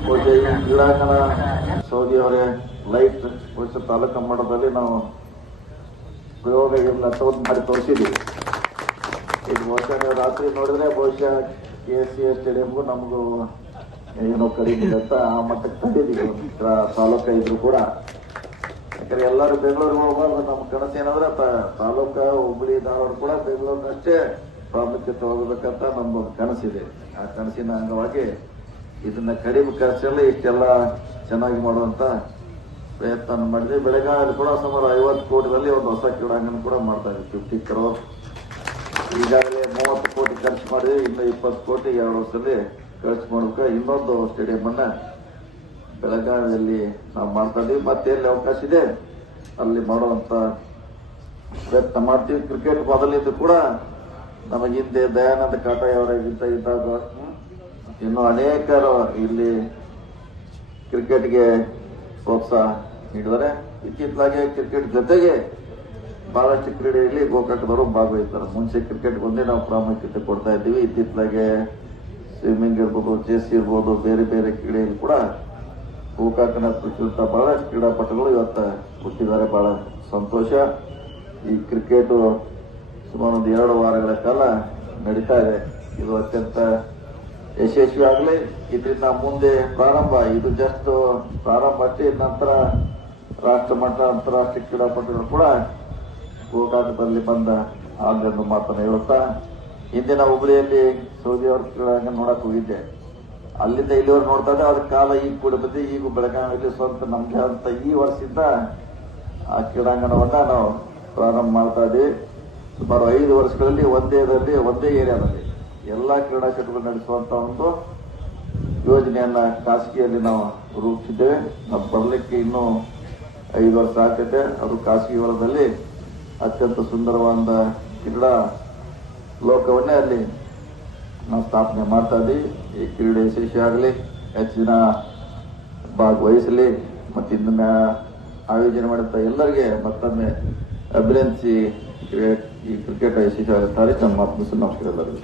ಈ ಕ್ರೀಡಾಂಗಣ ಸೌದಿ ಅವರೇ ಲೈಟ್ ಉಳಿಸ ತಾಲೂಕು ಮಟ್ಟದಲ್ಲಿ ನಾವು ಪ್ರಯೋಗ ಎಲ್ಲ ತಗೊಂಡು ಮಾಡಿ ತೋರಿಸಿದ್ದೀವಿ. ಇದು ಬಹುಶಃ ನೀವು ರಾತ್ರಿ ನೋಡಿದ್ರೆ ಬಹುಶಃ ಕೆ ಎಸ್ ಸಿ ಸ್ಟೇಡಿಯಂಗೂ ನಮಗೂ ಏನೋ ಕರೀತಿದೆ ಅಂತ ಆ ಮಟ್ಟಕ್ಕೆ ತಂದಿದ್ದೀವಿ. ತಾಲೂಕ ಇದ್ರು ಕೂಡ. ಯಾಕಂದ್ರೆ ಎಲ್ಲರೂ ಬೆಂಗಳೂರಿಗೆ ಹೋಗ್ಬಾರ್ದು. ನಮ್ಮ ಕನಸು ಏನಂದ್ರೆ ತಾಲೂಕ ಹುಬ್ಬಳ್ಳಿ ಧಾರವಾಡ ಕೂಡ ಬೆಂಗಳೂರಿನಷ್ಟೇ ಪ್ರಾಮುಖ್ಯತೆ ಹೋಗಬೇಕಂತ ನಮ್ಮ ಕನಸಿದೆ. ಆ ಕನಸಿನ ಅಂಗವಾಗಿ ಇದನ್ನ ಕಡಿಮೆ ಖರ್ಚಲ್ಲಿ ಇಷ್ಟೆಲ್ಲ ಚೆನ್ನಾಗಿ ಮಾಡುವಂತ ಪ್ರಯತ್ನ ಮಾಡಿದ್ವಿ ಬೆಳಗಾವಿ ಕೂಡ ಸುಮಾರು ಐವತ್ತು ಕೋಟಿನಲ್ಲಿ ಒಂದು ಹೊಸ ಕ್ರೀಡಾಂಗಣ ಕೂಡ ಮಾಡ್ತಾ ಇದ್ವಿ ಫಿಫ್ಟಿ ಕ್ರೋರ್ ಈಗಾಗಲೇ ಮೂವತ್ತು ಕೋಟಿ ಖರ್ಚು ಮಾಡಿದ್ವಿ ಇನ್ನು ಇಪ್ಪತ್ತು ಕೋಟಿ ಎರಡು ವರ್ಷದಲ್ಲಿ ಖರ್ಚು ಮಾಡೋಕೆ ಇನ್ನೊಂದು ಸ್ಟೇಡಿಯಂ ಅನ್ನ ಬೆಳಗಾವಿಯಲ್ಲಿ ನಾವು ಮಾಡ್ತಾ ಇದೀವಿ ಮತ್ತೆ ಎಲ್ಲಿ ಅವಕಾಶ ಇದೆ, ಅಲ್ಲಿ ಮಾಡುವಂತ ಪ್ರಯತ್ನ ಮಾಡ್ತೀವಿ. ಕ್ರಿಕೆಟ್ ಬದಲಿದ್ದು ಕೂಡ ನಮಗೆ ಹಿಂದೆ ದಯಾನಂದ ಕಾಟಾಯ್ ಅವರಾಗಿದ್ದ ಇದ್ದಾಗ ಇನ್ನು ಅನೇಕರು ಇಲ್ಲಿ ಕ್ರಿಕೆಟ್ಗೆ ಪ್ರೋತ್ಸಾಹ ನೀಡಿದರೆ ಇತ್ತಿತ್ತಲಾಗೆ ಕ್ರಿಕೆಟ್ ಜೊತೆಗೆ ಬಹಳಷ್ಟು ಕ್ರೀಡೆಯಲ್ಲಿ ಗೋಕಾಕದವರು ಭಾಗವಹಿಸ್ತಾರೆ. ಮುಂಚೆ ಕ್ರಿಕೆಟ್ ಒಂದೇ ನಾವು ಪ್ರಾಮುಖ್ಯತೆ ಕೊಡ್ತಾ ಇದ್ದೀವಿ. ಇತ್ತಿತ್ತಲಾಗೆ ಸ್ವಿಮ್ಮಿಂಗ್ ಇರ್ಬೋದು ಚೆಸ್ ಇರ್ಬೋದು, ಬೇರೆ ಬೇರೆ ಕ್ರೀಡೆಯಲ್ಲಿ ಕೂಡ ಗೋಕಾಕನ ಪ್ರಚಲಿತ ಬಹಳಷ್ಟು ಕ್ರೀಡಾಪಟುಗಳು ಇವತ್ತು ಹುಟ್ಟಿದ್ದಾರೆ. ಬಹಳ ಸಂತೋಷ. ಈ ಕ್ರಿಕೆಟ್ ಸುಮಾರು ಒಂದು ಎರಡು ವಾರಗಳ ಕಾಲ ನಡೀತಾ ಇದೆ. ಇದು ಅತ್ಯಂತ ಯಶಸ್ವಿ ಆಗಲಿ. ಇದರಿಂದ ಮುಂದೆ ಪ್ರಾರಂಭ, ಇದು ಜಸ್ಟ್ ಪ್ರಾರಂಭ ಅಷ್ಟೇ, ನಂತರ ರಾಷ್ಟ್ರ ಮಟ್ಟ, ಅಂತಾರಾಷ್ಟ್ರೀಯ ಕ್ರೀಡಾಪಟುಗಳು ಕೂಡ ಗೋಕಾಕದಲ್ಲಿ ಬಂದ ಆಗಲೆಂದು ಮಾತನ್ನು ಹೇಳುತ್ತಾ, ಹಿಂದಿನ ಹುಬ್ಳಿಯಲ್ಲಿ ಸೌದಿ ಅವ್ರ ಕ್ರೀಡಾಂಗಣ ನೋಡಕ್ ಹೋಗಿದ್ದೆ. ಅಲ್ಲಿಂದ ಇಲ್ಲಿವರೆಗೆ ನೋಡ್ತಾ ಇದ್ದೆ ಅದ್ರ ಕಾಲ ಈಗ ಕೂಡ ಬಂದು ಈಗ ಬೆಳಗಾವಿಯಲ್ಲಿ ಸ್ವಂತ ನಮ್ಗೆ ಅಂತ ಈ ವರ್ಷದಿಂದ ಆ ಕ್ರೀಡಾಂಗಣವನ್ನು ನಾವು ಪ್ರಾರಂಭ ಮಾಡ್ತಾ ಇದ್ದೀವಿ. ಸುಮಾರು ಐದು ವರ್ಷಗಳಲ್ಲಿ ಒಂದೇದಲ್ಲಿ ಒಂದೇ ಏರಿಯಾದಲ್ಲಿ. ಎಲ್ಲಾ ಕ್ರೀಡಾ ಚಟುವಟಿಕೆ ನಡೆಸುವಂತ ಒಂದು ಯೋಜನೆಯನ್ನ ಖಾಸಗಿಯಲ್ಲಿ ನಾವು ರೂಪಿಸಿದ್ದೇವೆ. ನಾವು ಬರಲಿಕ್ಕೆ ಇನ್ನೂ ಐದು ವರ್ಷ ಆಗ್ತೈತೆ ಅದು ಖಾಸಗಿ ವಲಯದಲ್ಲಿ ಅತ್ಯಂತ ಸುಂದರವಾದ ಕ್ರೀಡಾ ಲೋಕವನ್ನೇ ಅಲ್ಲಿ ನಾವು ಸ್ಥಾಪನೆ ಮಾಡ್ತಾ ಇದ್ದೀವಿ. ಈ ಕ್ರೀಡೆ ಯಶಸ್ವಿ ಆಗಲಿ, ಹೆಚ್ಚಿನ ಭಾಗವಹಿಸಲಿ, ಮತ್ತು ಇದನ್ನ ಆಯೋಜನೆ ಮಾಡುತ್ತಾ ಎಲ್ಲರಿಗೆ ಮತ್ತೊಮ್ಮೆ ಅಭಿನಂದಿಸಿ ಈ ಕ್ರಿಕೆಟ್ ಯಶಸ್ವಿ ಆಗುತ್ತಾರೆ ನಮ್ಮ ಮಾತು ನಮಸ್ಕಾರ ಎಲ್ಲರಿಗೂ.